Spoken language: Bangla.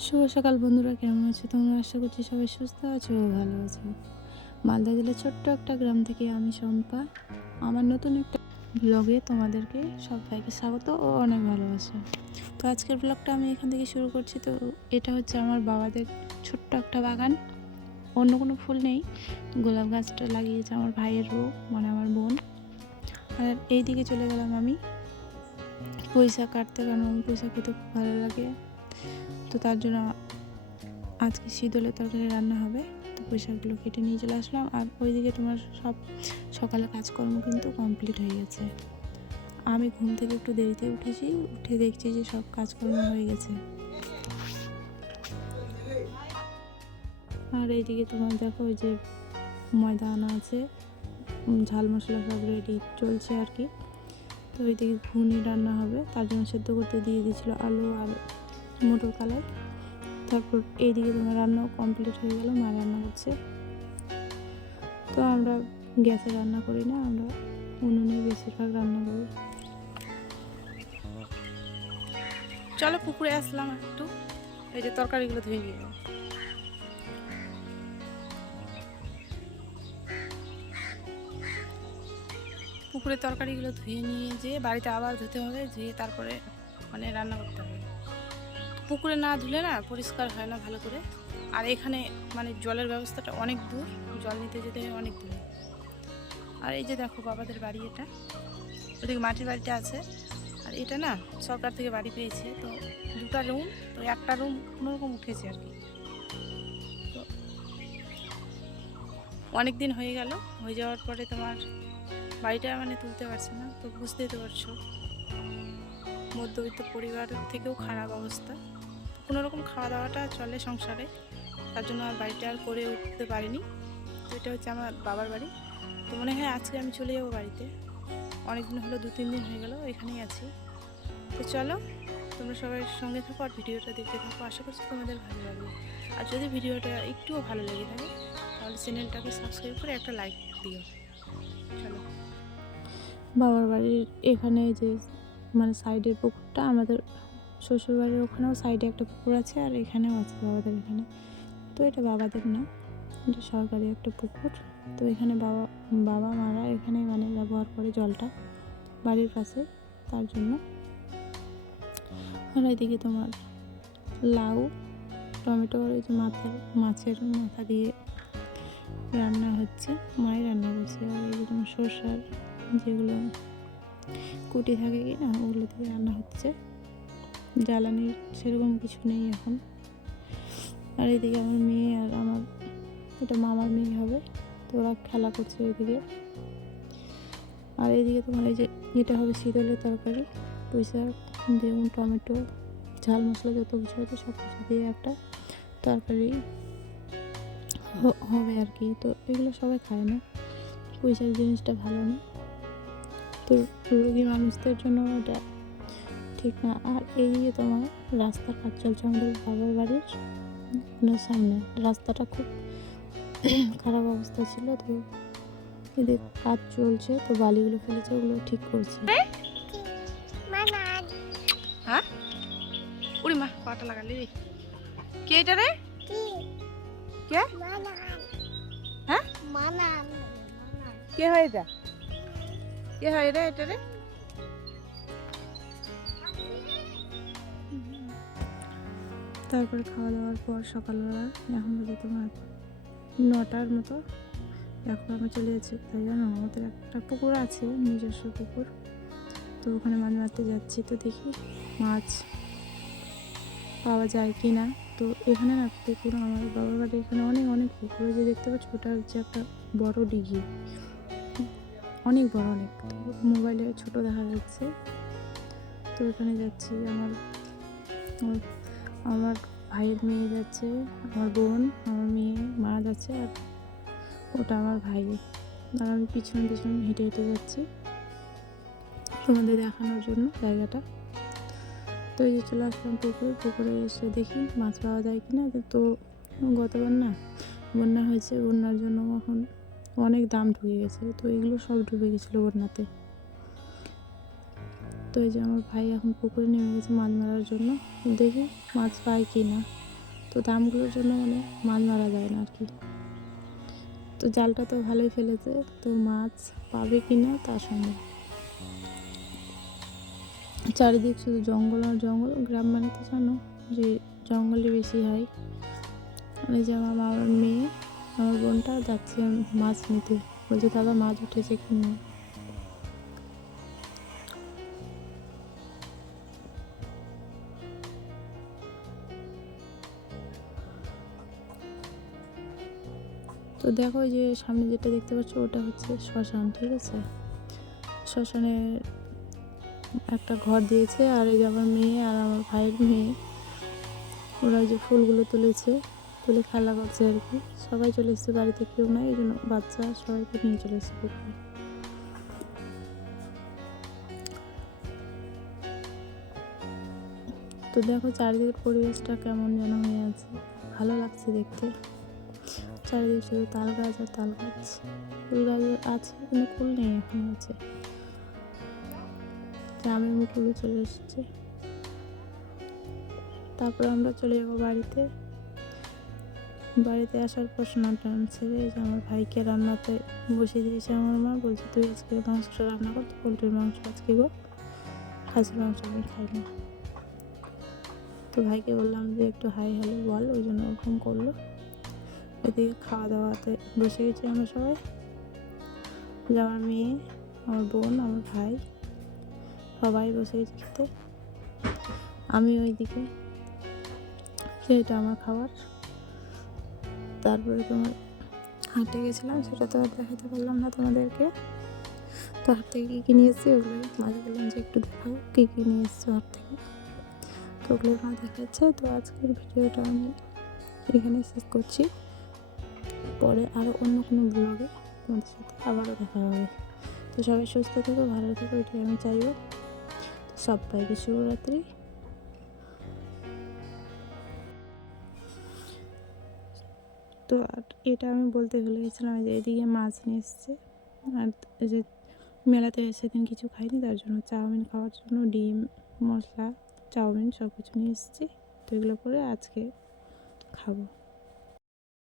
শুভ সকাল বন্ধুরা, কেমন আছো তোমরা? আশা করছি সবাই সুস্থ আছো ও ভালো আছো। মালদা জেলার ছোট্ট একটা গ্রাম থেকে আমি শম্পা আমার নতুন একটা ব্লগে তোমাদেরকে সবাইকে স্বাগত ও অনেক ভালোবাসা। তো আজকের ব্লগটা আমি এখান থেকে শুরু করছি। তো এটা হচ্ছে আমার বাবাদের ছোট্ট একটা বাগান, অন্য কোনো ফুল নেই। গোলাপ গাছটা লাগিয়েছে আমার ভাইয়ের বউ, মানে আমার বোন। আর এই দিকে চলে গেলাম আমি পুঁইশাক কাটতে, কারণ আমার পুঁইশাক খেতে খুব ভালো লাগে। তো তার জন্য আজকে শীতলের তরকারি রান্না হবে। তো পুঁইশাকগুলো কেটে নিয়ে চলে আসলাম। আর ওইদিকে তোমার সব সকালের কাজকর্ম কিন্তু কমপ্লিট হয়ে গেছে। আমি ঘুম থেকে একটু দেরিতে উঠেছি, উঠে দেখছি যে সব কাজকর্ম হয়ে গেছে। আর এইদিকে তোমার দেখো, ওই যে ময়দা আনা আছে, ঝাল মশলা সব রেডি চলছে আর কি। তো ওইদিকে ঘুগনি রান্না হবে, তার জন্য সেদ্ধ করতে দিয়ে দিয়েছিলো আলু আর মটর কলাই। তারপর এইদিকে তোমার রান্নাও কমপ্লিট হয়ে গেল, মা রান্না করছে। তো আমরা গ্যাসে রান্না করি না, আমরা উনুনে বেশিরভাগ রান্না করি। চলো পুকুরে আসলাম একটু, এই যে তরকারিগুলো ধুয়ে নিয়ে যাবো। পুকুরে তরকারিগুলো ধুয়ে নিয়ে যেয়ে বাড়িতে আবার ধুতে হবে, ধুয়ে তারপরে মানে রান্না করতে হবে। পুকুরে না ধুলে না পরিষ্কার হয় না ভালো করে। আর এখানে মানে জলের ব্যবস্থাটা অনেক দূর, জল নিতে যেতে হয় অনেক দূরে। আর এই যে দেখো বাবাদের বাড়ি, এটা ওদিকে মাটির বাড়িটা আছে। আর এটা না সরকার থেকে বাড়ি পেয়েছে, তো দুটো রুম, তো একটা রুম কোনোরকম উঠেছে আর কি। তো অনেক দিন হয়ে গেল, হয়ে যাওয়ার পরে তোমার বাড়িটা মানে তুলতে পারছে না। তো বুঝতেই তো পারছো, মধ্যবিত্ত পরিবার থেকেও খারাপ অবস্থা। কোনোরকম খাওয়া দাওয়াটা চলে সংসারে, তার জন্য আর বাড়িটা আর করে উঠতে পারিনি। তো এটা হচ্ছে আমার বাবার বাড়ি। তো মনে হয় আজকে আমি চলে যাবো বাড়িতে, অনেকদিন হলো, 2-3 দিন হয়ে গেল এখানেই আছি। তো চলো তোমরা সবাই সঙ্গে থাকো আর ভিডিওটা দেখতে থাকো, আশা করছি তোমাদের ভালো লাগবে। আর যদি ভিডিওটা একটুও ভালো লেগে থাকে তাহলে চ্যানেলটাকে সাবস্ক্রাইব করে একটা লাইক দিও। চলো, বাবার বাড়ির এখানে যে মানে সাইডের পুকুরটা, আমাদের শ্বশুরবাড়ির ওখানেও সাইডে একটা পুকুর আছে, আর এখানেও আছে বাবাদের এখানে। তো এটা বাবাদের না, এটা সরকারি একটা পুকুর। তো এখানে বাবা বাবা মারা এখানে মানে ব্যবহার করে জলটা বাড়ির পাশে, তার জন্য। আর এদিকে তোমার লাউ, টমেটো, এই যে মাছের মাথা দিয়ে রান্না হচ্ছে, মাই রান্না করছে। আর এই যে তোমার সরষার যেগুলো কুটি থাকে কি না, ওগুলো দিয়ে রান্না হচ্ছে। জ্বালানির সেরকম কিছু নেই এখন। আর এইদিকে আমার মেয়ে আর আমার এটা মামার মেয়ে হবে, তো ওরা খেলা করছে ওইদিকে। আর এইদিকে তোমার এই যে এটা হবে শীতলের তরকারি, পুঁইশাক, বেগুন, টমেটো, ঝাল মশলা যত কিছু আছে সব কিছু দিয়ে একটা তরকারি হবে আর কি। তো এগুলো সবাই খায় না, পুঁইশাক জিনিসটা ভালো না, তো রোগী মানুষদের জন্য এটা ঠিক না। আর এইদিকে তোমার রাস্তার কাজ চলছে আমাদের বাবার বাড়ির সামনে, রাস্তাটা খুব খারাপ অবস্থা ছিল। তো এদের কাজ চলছে, তো বালিগুলো ফেলেছে, ওগুলো ঠিক করছে। হ্যাঁ উড়ি মা পাটা লাগালি রে, কে এটা রে, কে হ্যাঁ কে হয় এটা, কে হয় রে এটা রে। তারপরে খাওয়া দাওয়ার পর সকালবেলা এখন বাজে তোমার 9টার মতো, এখন আমরা চলে যাচ্ছি তাই জানো, আমাদের একটা পুকুর আছে, নিজস্ব পুকুর। তো ওখানে মাছ মারতে যাচ্ছি, তো দেখি মাছ পাওয়া যায় কি না। তো এখানে না পুকুর, আমার বাবার বাড়ি এখানে অনেক অনেক পুকুর, যে দেখতে পাচ্ছি ওটা হচ্ছে একটা বড় দিঘি, অনেক বড় অনেক। তো মোবাইলে ছোট দেখা যাচ্ছে। তো এখানে যাচ্ছি, আমার আমার ভাইয়ের মেয়ে যাচ্ছে, আমার বোন, আমার মেয়ে, মা যাচ্ছে, আর ওটা আমার ভাই। আর আমি পিছন পিছন হেঁটে হেঁটে যাচ্ছি তোমাদের দেখানোর জন্য জায়গাটা। তো এই যে চলে আসলাম পুকুরে, পুকুরে এসে দেখি মাছ পাওয়া যায় কিনা। তো গতবার না বন্যা হয়েছে, বন্যার জন্য এখন অনেক দাম ঢুকে গেছে, তো এগুলো সব ডুবে গেছিলো বন্যাতে। তো এই যে আমার ভাই এখন পুকুরে নেমে গেছে মাছ মারার জন্য, দেখি মাছ পায় কি না। তো দামগুলোর জন্য মানে মাছ মারা যায় না আর কি। তো জালটা তো ভালোই ফেলেছে, তো মাছ পাবে কি না তা সন্দেহ। চারিদিক শুধু জঙ্গল আর জঙ্গল, গ্রাম মানে তো জানো যে জঙ্গলই বেশি হয়। মানে যে আমার মামার মেয়ে, আমার বোনটা যাচ্ছে মাছ নিতে, বলছে দাদা মাছ উঠেছে কি না। তো দেখো যে সামনে যেটা দেখতে পাচ্ছ ওটা হচ্ছে শ্মশান, ঠিক আছে। শ্মশানে একটা ঘর দিয়েছে, আর এই যে আমার মেয়ে আর আমার ভাইয়ের মেয়ে, ওরা যে ফুলগুলো তুলে খেলা করছে আর কি। সবাই চলে এসেছে, বাড়িতে কেউ নাই, এই জন্য বাচ্চা সবাইকে নিয়ে চলে এসেছে পুকুরে। তো দেখো চারিদিকের পরিবেশটা কেমন যেন হয়ে আছে, ভালো লাগছে দেখতে। চারিদিকে শুধু তাল গাছ আর তাল গাছ, ফুল গাছ আছে কিন্তু ফুল নেই, এখন আছে। আমের মুকুলও চলে এসেছে। তারপর আমরা চলে যাবো বাড়িতে আসার পর স্নান টান ছেড়ে এই যে আমার ভাইকে রান্নাতে বসিয়ে দিয়েছে আমার মা, বলছে তুই আজকে মাংসটা রান্না কর, তো পোলট্রির মাংস আজকে গো, খাসির মাংস আমি খাই না। তো ভাইকে বললাম যে একটু হাই হ্যালো বল, ওই জন্য ওরকম করলো। এদিকে খাওয়া দাওয়াতে বসে গেছি আমরা সবাই, যে আমার মেয়ে, আমার বোন, আমার ভাই, সবাই বসে গেছি খেতে। আমি ওইদিকে, সেটা আমার খাবার। তারপরে তোমার হাটে গেছিলাম, সেটা তো আর দেখাতে পারলাম না তোমাদেরকে। তো হাট থেকে কী কী নিয়ে এসেছি ওগুলো মাঝে বললাম যে একটু দেখাও কী কী নিয়ে এসছো হাট থেকে, তো ওগুলো মা দেখাচ্ছে। তো আজকের ভিডিওটা আমি এখানে শেষ করছি, পরে আরও অন্য কোনো ব্লগে তোমাদের সাথে আবারও দেখা হবে। তো সবাই সুস্থ থেকো, ভালো থেকো, এটাই আমি চাইবো। সবাইকে শুভরাত্রি। তো এটা আমি বলতে ভুলে গেছিলাম যে এদিকে মাছ নিয়ে এসছে, আর যে মেলাতে সেদিন কিছু খাইনি, তার জন্য চাউমিন খাওয়ার জন্য ডিম, মশলা, চাউমিন সব কিছু নিয়ে এসেছি। তো এগুলো করে আজকে খাবো।